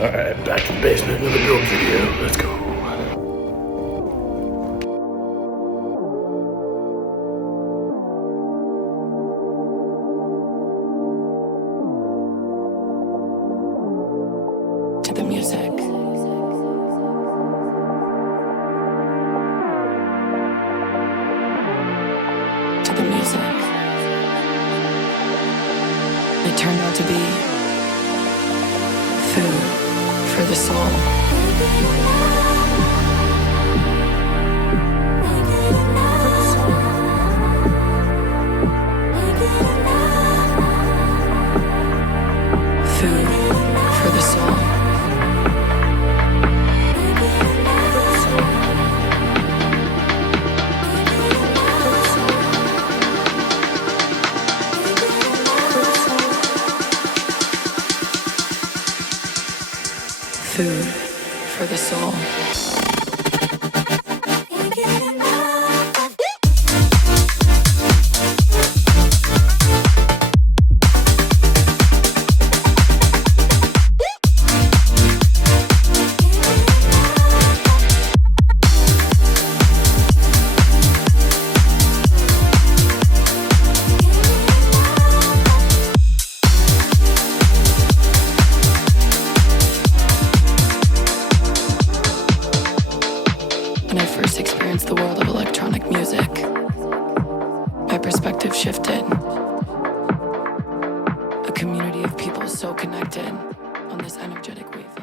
Alright, back to the basement, another build video. Let's go. To the music. To the music. It turned out to be food for the soul. Food for the soul. Food for the soul. When I first experienced the world of electronic music, my perspective shifted. A community of people so connected on this energetic wave.